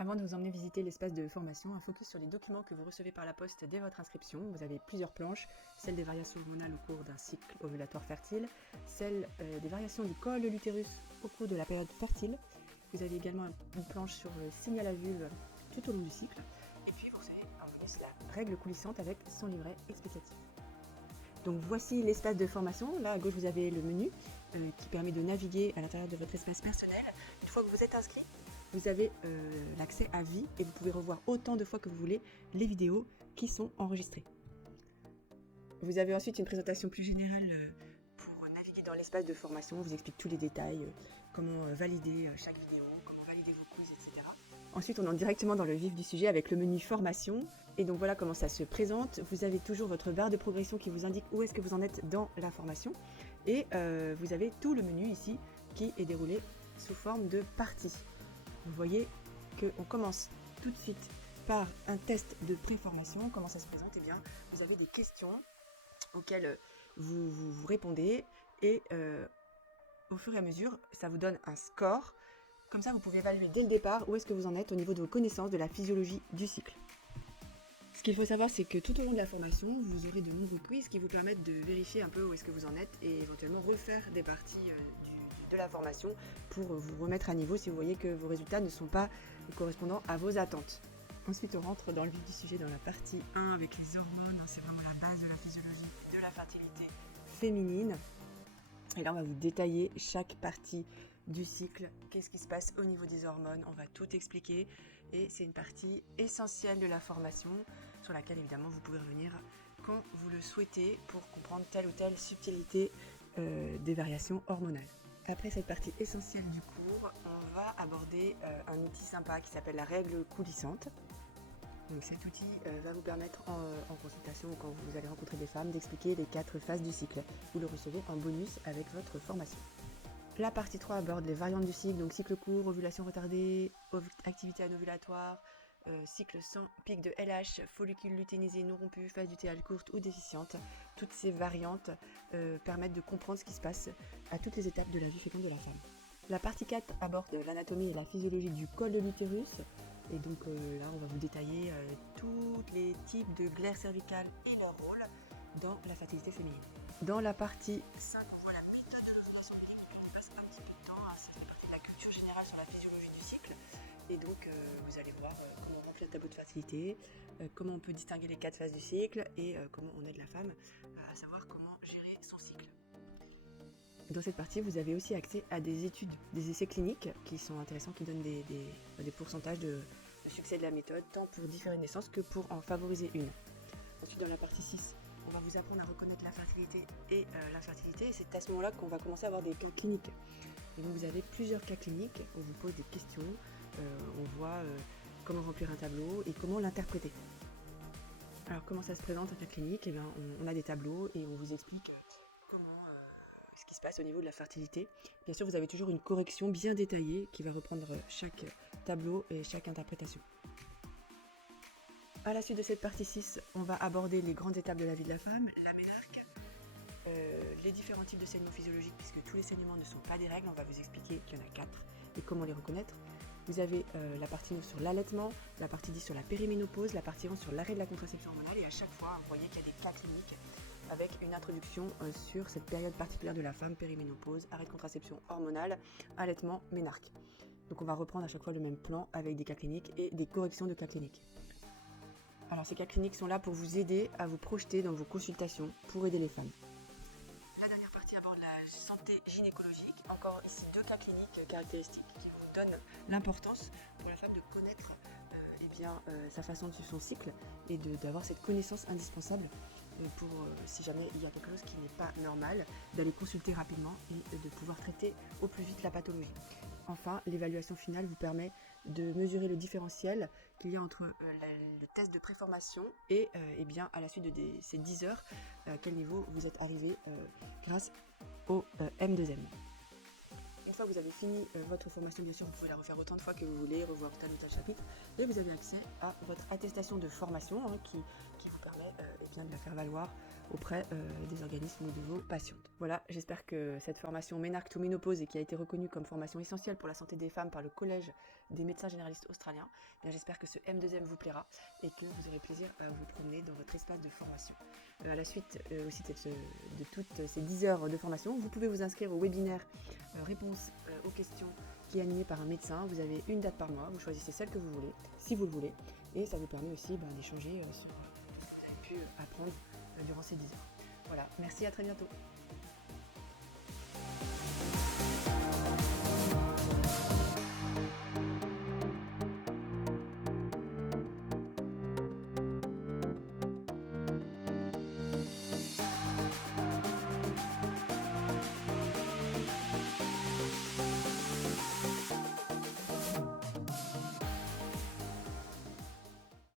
Avant de vous emmener visiter l'espace de formation, un focus sur les documents que vous recevez par la poste dès votre inscription. Vous avez plusieurs planches, celle des variations hormonales au cours d'un cycle ovulatoire fertile, celle des variations du col de l'utérus au cours de la période fertile. Vous avez également une planche sur le signal à vulve tout au long du cycle. Et puis vous avez en bonus la règle coulissante avec son livret explicatif. Donc voici l'espace de formation. Là à gauche vous avez le menu qui permet de naviguer à l'intérieur de votre espace personnel. Une fois que vous êtes inscrit, vous avez l'accès à vie et vous pouvez revoir autant de fois que vous voulez les vidéos qui sont enregistrées. Vous avez ensuite une présentation plus générale pour naviguer dans l'espace de formation. On vous explique tous les détails, comment valider chaque vidéo, comment valider vos quiz, etc. Ensuite, on entre directement dans le vif du sujet avec le menu formation. Et donc voilà comment ça se présente. Vous avez toujours votre barre de progression qui vous indique où est-ce que vous en êtes dans la formation. Et vous avez tout le menu ici qui est déroulé sous forme de parties. Vous voyez qu'on commence tout de suite par un test de pré-formation. Comment ça se présente? Eh bien, vous avez des questions auxquelles vous répondez et au fur et à mesure, ça vous donne un score. Comme ça, vous pouvez évaluer dès le départ où est-ce que vous en êtes au niveau de vos connaissances de la physiologie du cycle. Ce qu'il faut savoir, c'est que tout au long de la formation, vous aurez de nombreux quiz qui vous permettent de vérifier un peu où est-ce que vous en êtes et éventuellement refaire des parties de la formation pour vous remettre à niveau si vous voyez que vos résultats ne sont pas correspondants à vos attentes. Ensuite, on rentre dans le vif du sujet dans la partie 1 avec les hormones. C'est vraiment la base de la physiologie de la fertilité féminine. Et là, on va vous détailler chaque partie du cycle, qu'est-ce qui se passe au niveau des hormones, on va tout expliquer et c'est une partie essentielle de la formation sur laquelle évidemment vous pouvez revenir quand vous le souhaitez pour comprendre telle ou telle subtilité des variations hormonales. Après cette partie essentielle du cours, on va aborder un outil sympa qui s'appelle la règle coulissante. Donc cet outil va vous permettre en consultation ou quand vous allez rencontrer des femmes d'expliquer les 4 phases du cycle. Vous le recevez en bonus avec votre formation. La partie 3 aborde les variantes du cycle, donc cycle court, ovulation retardée, activité anovulatoire, cycle sans pic de LH, follicule lutéinisé non rompu, phase lutéale courte ou déficiente. Toutes ces variantes permettent de comprendre ce qui se passe à toutes les étapes de la vie féconde de la femme. La partie 4 aborde l'anatomie et la physiologie du col de l'utérus. Et donc là, on va vous détailler tous les types de glaires cervicales et leur rôle dans la fertilité féminine. Dans la partie 5, on voit la méthode de l'ovulation féminine. On passe un petit peu de temps, c'est une partie de la culture générale sur la physiologie du cycle. Et donc, vous allez voir comment remplir le tableau de fertilité, comment on peut distinguer les 4 phases du cycle et comment on aide la femme à savoir comment gérer son cycle. Dans cette partie, vous avez aussi accès à des études, des essais cliniques qui sont intéressants, qui donnent des pourcentages de succès de la méthode, tant pour différer une naissance que pour en favoriser une. Ensuite, dans la partie 6, on va vous apprendre à reconnaître la fertilité et l'infertilité, et c'est à ce moment-là qu'on va commencer à avoir des cas cliniques. Et donc vous avez plusieurs cas cliniques, on vous pose des questions, on voit comment remplir un tableau et comment l'interpréter. Alors comment ça se présente un cas clinique? Eh bien, on a des tableaux et on vous explique comment ce qui se passe au niveau de la fertilité. Bien sûr, vous avez toujours une correction bien détaillée qui va reprendre chaque tableau et chaque interprétation. À la suite de cette partie 6, on va aborder les grandes étapes de la vie de la femme, la ménarque, les différents types de saignements physiologiques, puisque tous les saignements ne sont pas des règles, on va vous expliquer qu'il y en a 4 et comment les reconnaître. Vous avez la partie 9 sur l'allaitement, la partie 10 sur la périménopause, la partie 11 sur l'arrêt de la contraception hormonale, et à chaque fois, vous voyez qu'il y a des cas cliniques avec une introduction sur cette période particulière de la femme, périménopause, arrêt de contraception hormonale, allaitement, ménarque. Donc on va reprendre à chaque fois le même plan avec des cas cliniques et des corrections de cas cliniques. Alors ces cas cliniques sont là pour vous aider à vous projeter dans vos consultations pour aider les femmes. La dernière partie aborde la santé gynécologique. Encore ici 2 cas cliniques caractéristiques qui vous donnent l'importance pour la femme de connaître sa façon de suivre son cycle et d'avoir cette connaissance indispensable pour, si jamais il y a quelque chose qui n'est pas normal, d'aller consulter rapidement et de pouvoir traiter au plus vite la pathologie. Enfin, l'évaluation finale vous permet de mesurer le différentiel qu'il y a entre le test de préformation et à la suite de ces 10 heures, à quel niveau vous êtes arrivé grâce au M2M. Une fois que vous avez fini votre formation, bien sûr, vous pouvez la refaire autant de fois que vous voulez, revoir tel ou tel chapitre, et vous avez accès à votre attestation de formation qui vous permet de la faire valoir auprès des organismes ou de vos patientes. Voilà, j'espère que cette formation Ménarque to Ménopause et qui a été reconnue comme formation essentielle pour la santé des femmes par le Collège des médecins généralistes australiens, bien j'espère que ce M2M vous plaira et que vous aurez plaisir à vous promener dans votre espace de formation. À la suite aussi de toutes ces 10 heures de formation, vous pouvez vous inscrire au webinaire réponse aux questions qui est animé par un médecin. Vous avez une date par mois, vous choisissez celle que vous voulez, si vous le voulez, et ça vous permet aussi d'échanger sur ce que vous avez pu apprendre durant ces 10 heures. Voilà, merci, à très bientôt.